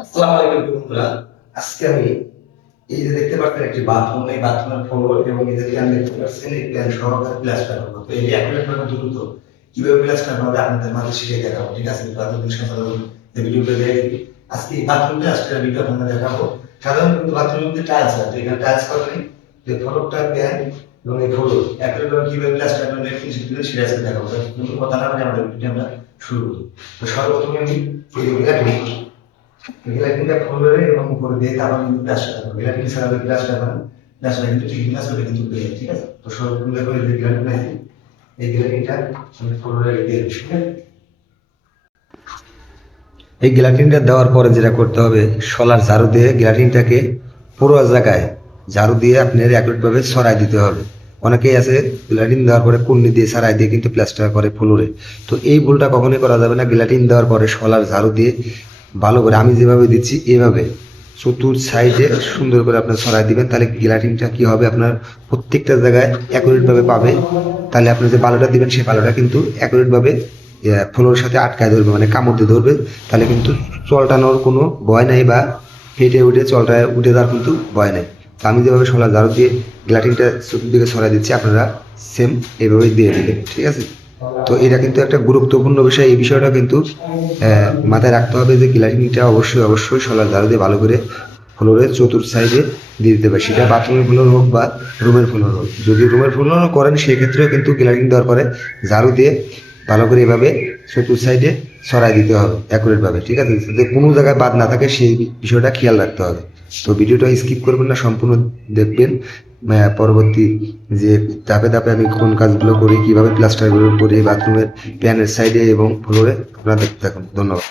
আসসালামু আলাইকুম বন্ধুরা। আজকে আমি এই যে দেখতে পাচ্ছেন একটি বাথরুম, এই বাথরুমের ফ্লোর এবং এই যে প্ল্যান দেখতে পাচ্ছেন, এই প্ল্যান সহকারে প্লাস্টার করবো। তো এটি অ্যাকুরেট ভাবে দ্রুত কিভাবে প্লাস্টার হবে আপনাদের মাঝে শিখিয়ে দেখাবো। ঠিক আছে, বাথরুমের সাথে ভিডিওটা দেখে দিবি। আজকে এই বাথরুম প্লাস্টারের ভিডিও আপনাদের দেখাবো। সাধারণত কিন্তু বাথরুমের মধ্যে টাইলস আছে, এখানে টাইলস করেনি যে ফ্লোরটা প্ল্যান এবং এই ফ্লোর অ্যাকুরেট ভাবে কিভাবে প্লাস্টার করবেন সেটা আজকে দেখাবো। কিন্তু কথা না বলে আমাদের ভিডিওটি আমরা শুরু করি। তো সর্বপ্রথমে আমি এই গ্লাটিনটা ফ্লোরে এবং উপরে দিয়ে তারপর কিন্তু প্লাস্টার করবো। গ্লাটিন ছাড়া প্লাস্টার করেন, প্লাস্টার কিন্তু ঠিক না চলে কিন্তু পেয়ে, ঠিক আছে। তো সর্বপ্রথম দেখো এই যে গ্লাটিন আছে, এই গ্লাটিনটা আমি ফ্লোরে দিয়ে দিচ্ছি, ঠিক আছে। এই গ্লাটিনটা দেওয়ার পরে যেটা করতে হবে, শলার ঝাড়ু দিয়ে গ্লাটিনটাকে পুরো জায়গায় ঝাড়ু দিয়ে আপনার একটভাবে ছড়াই দিতে হবে। অনেকেই আছে গ্লাটিন দেওয়ার পরে কুন্নি দিয়ে ছড়াই দিয়ে কিন্তু প্লাস্টার করে ফ্লোরে। তো এই ভুলটা কখনোই করা যাবে না। গ্লাটিন দেওয়ার পরে শলার ঝাড়ু দিয়ে ভালো করে আমি যেভাবে দিচ্ছি এভাবে চতুর সাইডে সুন্দর করে আপনার ছড়াই দিবেন। তাহলে গ্লাটিনটা কি হবে, আপনার প্রত্যেকটা জায়গায় অ্যাকুরেটভাবে পাবে। তাহলে আপনি যে বালুটা দিবেন সেই বালুটা কিন্তু অ্যাকুরেটভাবে ফ্লোরের সাথে আটকায় ধরবে, মানে কামড় দিয়ে ধরবে। তাহলে কিন্তু চলটানোর কোনো ভয় নাই বা ফেটে উঠে চলটায় উঠে যাওয়ার কিন্তু ভয় নাই। তো আমি যেভাবে শলা ঝাড়ু দিয়ে গ্লাটিনটা চতুর্দিকে ছড়াই দিচ্ছি, আপনারা সেম এভাবেই দিয়ে দিবেন, ঠিক আছে। তো এটা কিন্তু একটা গুরুত্বপূর্ণ বিষয়। এই বিষয়টা কিন্তু মাথায় রাখতে হবে যে গ্লাটিংটা অবশ্যই অবশ্যই শলার ঝাড়ু দিয়ে ভালো করে ফ্লোরের চতুর্থ সাইডে দিয়ে দিতে হবে। সেটা বাথরুমের ফ্লোর হোক বা রুমের ফ্লোর হোক। যদি রুমের ফ্লোরও করেন সেক্ষেত্রেও কিন্তু গ্লাটিং দেওয়ার পরে ঝাড়ু দিয়ে ভালো করে এভাবে চতুর্থ সাইডে ছড়াই দিতে হবে অ্যাকুরেটভাবে, ঠিক আছে। যাতে কোনো জায়গায় বাদ না থাকে সেই বিষয়টা খেয়াল রাখতে হবে। তো ভিডিওটা স্কিপ করবেন না, সম্পূর্ণ দেখবেন। পরবর্তী যে ধাপে ধাপে আমি কোন কাজগুলো করি, কিভাবে প্লাস্টারগুলো করি বাথরুমের প্যানের সাইডে এবং ফ্লোরে, আপনারা দেখতে থাকুন। ধন্যবাদ।